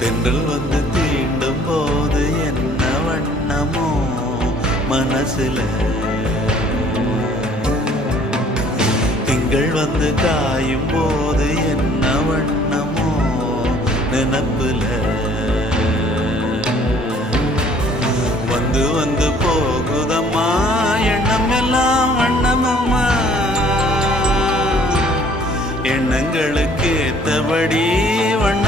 தென்றல் வந்து தீண்டும் போது என்ன வண்ணமோ மனசுல, திங்கள் வந்து காயும் போது என்ன வண்ணமோ நினப்புல, வந்து வந்து போகுதம்மா எண்ணம் எல்லாம் வண்ணமம்மா, எண்ணங்களுக்கு ஏத்தபடி வண்ண